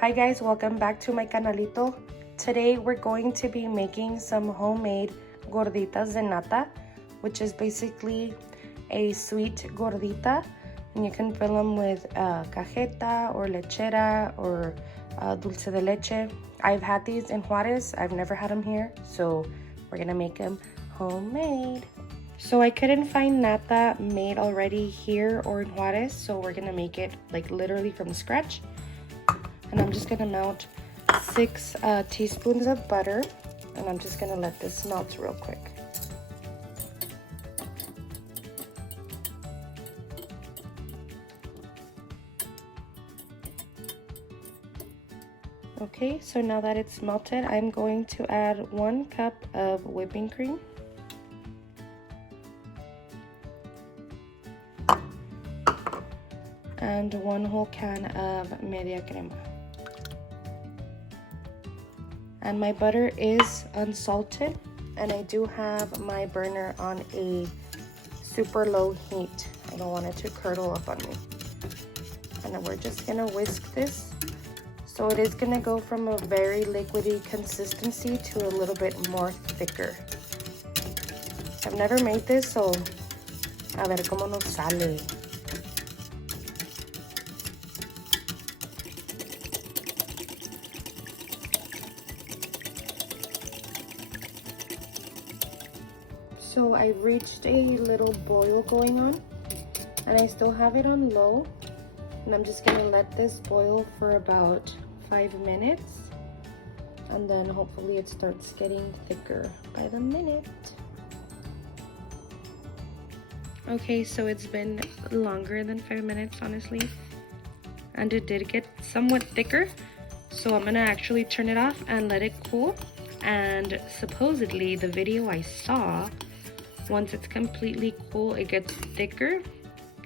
Hi guys, welcome back to my canalito. Today we're going to be making some homemade Gorditas de Nata, which is basically a sweet gordita, and you can fill them with cajeta or lechera or dulce de leche. I've had these in Juarez. I've never had them here, so we're gonna make them homemade. So I couldn't find nata made already here or in Juarez, so we're gonna make it like literally from scratch. And I'm just gonna melt 6 teaspoons of butter, and I'm just gonna let this melt real quick. Okay, so now that it's melted, I'm going to add 1 cup of whipping cream. And 1 whole can of media crema. And my butter is unsalted, and I do have my burner on a super low heat. I don't want it to curdle up on me. And then we're just gonna whisk this. So it is gonna go from a very liquidy consistency to a little bit more thicker. I've never made this, so a ver cómo nos sale. So I reached a little boil going on, and I still have it on low, and I'm just gonna let this boil for about 5 minutes, and then hopefully it starts getting thicker by the minute. Okay, so it's been longer than 5 minutes, honestly, and it did get somewhat thicker, so I'm gonna actually turn it off and let it cool. And supposedly the video I saw, once it's completely cool, it gets thicker.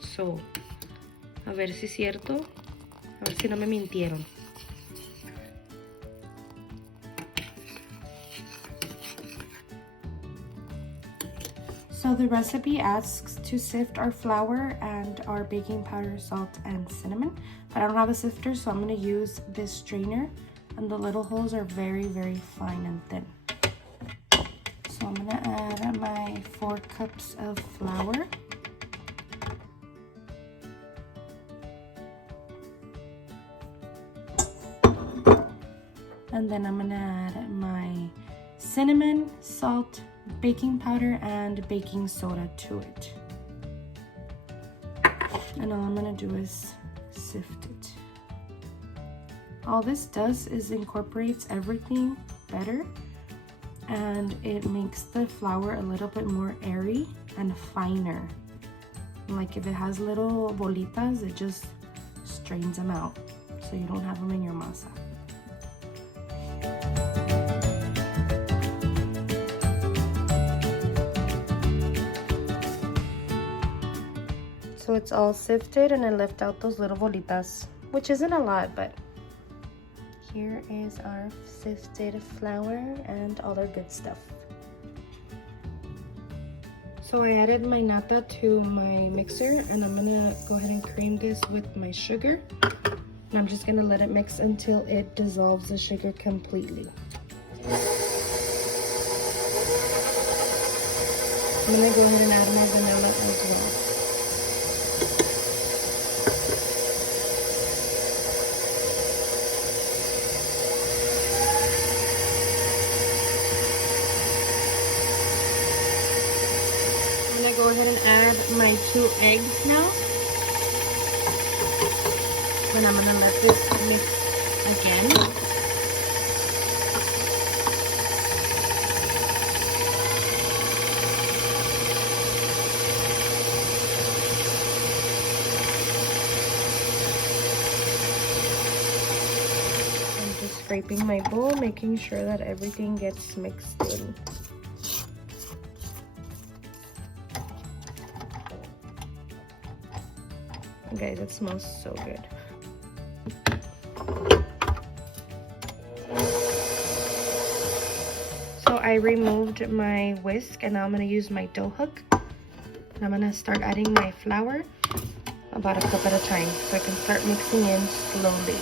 So, a ver si es cierto. A ver si no me mintieron. So the recipe asks to sift our flour and our baking powder, salt, and cinnamon. But I don't have a sifter, so I'm gonna use this strainer. And the little holes are very, very fine and thin. So I'm gonna add my 4 cups of flour. And then I'm gonna add my cinnamon, salt, baking powder, and baking soda to it. And all I'm gonna do is sift it. All this does is incorporates everything better, and it makes the flour a little bit more airy and finer. Like if it has little bolitas, it just strains them out so you don't have them in your masa. So it's all sifted, and I left out those little bolitas, which isn't a lot, but here is our sifted flour and all our good stuff. So I added my nata to my mixer, and I'm gonna go ahead and cream this with my sugar. And I'm just gonna let it mix until it dissolves the sugar completely. I'm gonna go ahead and add my vanilla as well. Go ahead and add my 2 eggs now, and I'm gonna let this mix again. I'm just scraping my bowl, making sure that everything gets mixed in. Guys, it smells so good. So I removed my whisk, and now I'm gonna use my dough hook. And I'm gonna start adding my flour about a cup at a time so I can start mixing in slowly.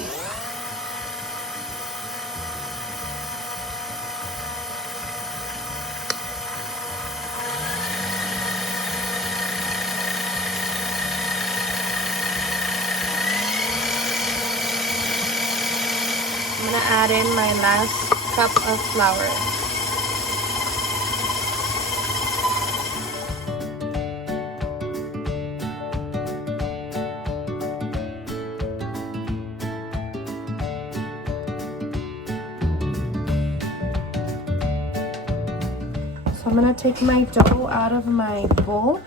gonna add in my last cup of flour. So I'm gonna take my dough out of my bowl.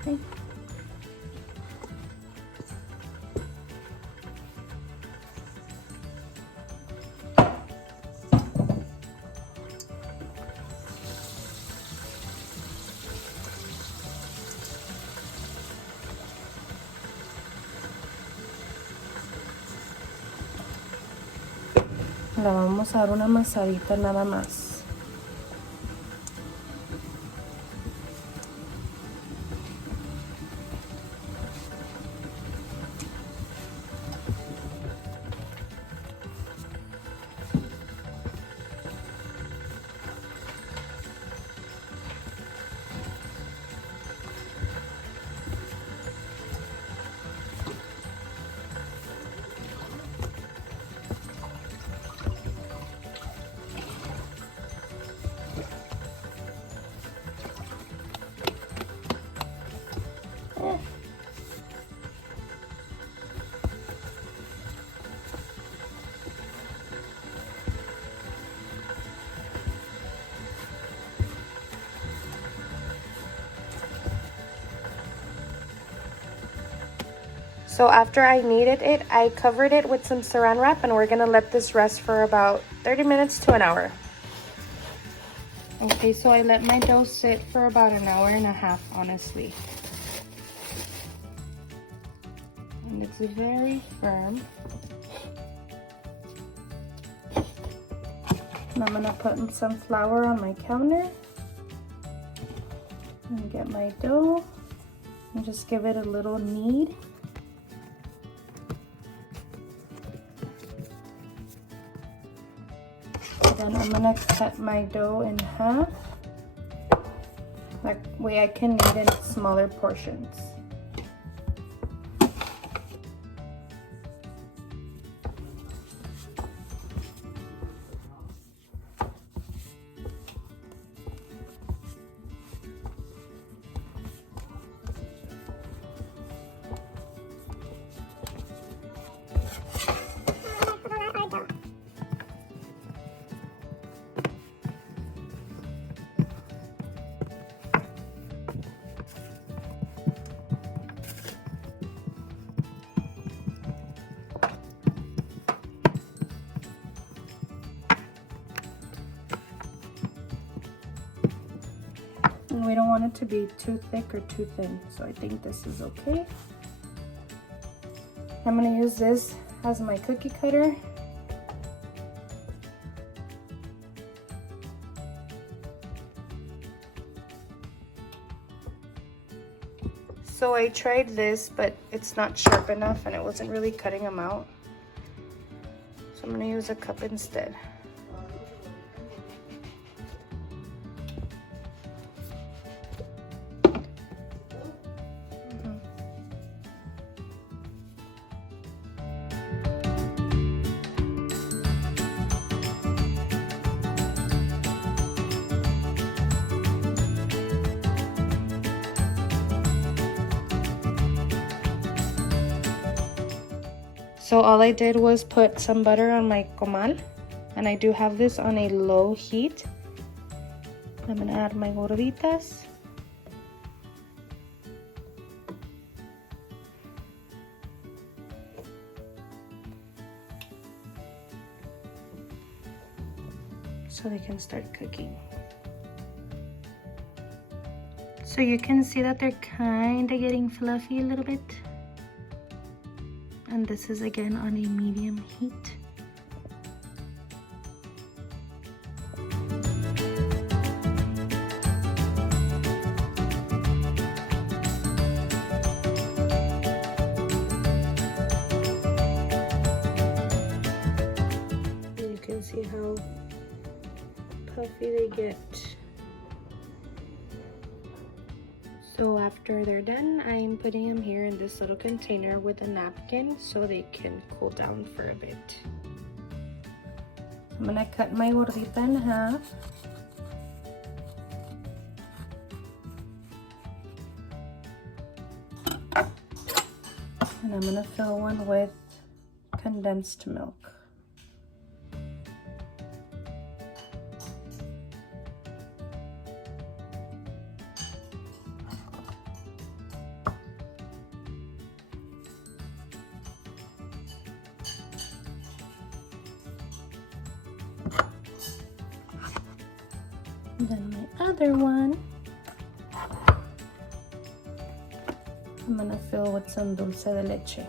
Okay. Le vamos a dar una amasadita nada más. So after I kneaded it, I covered it with some saran wrap and we're gonna let this rest for about 30 minutes to an hour. Okay, so I let my dough sit for about an hour and a half, honestly. And it's very firm. And I'm gonna put some flour on my counter and get my dough and just give it a little knead. Then I'm gonna cut my dough in half. That way I can knead in smaller portions. And we don't want it to be too thick or too thin, so I think this is okay. I'm gonna use this as my cookie cutter. So I tried this, but it's not sharp enough and it wasn't really cutting them out. So I'm gonna use a cup instead. So all I did was put some butter on my comal, and I do have this on a low heat. I'm gonna add my gorditas. So they can start cooking. So you can see that they're kind of getting fluffy a little bit. And this is again on a medium heat. And you can see how puffy they get. So after they're done, I'm putting them here in this little container with a napkin so they can cool down for a bit. I'm gonna cut my gordita in half. And I'm gonna fill one with condensed milk. And then my other one, I'm gonna fill with some dulce de leche.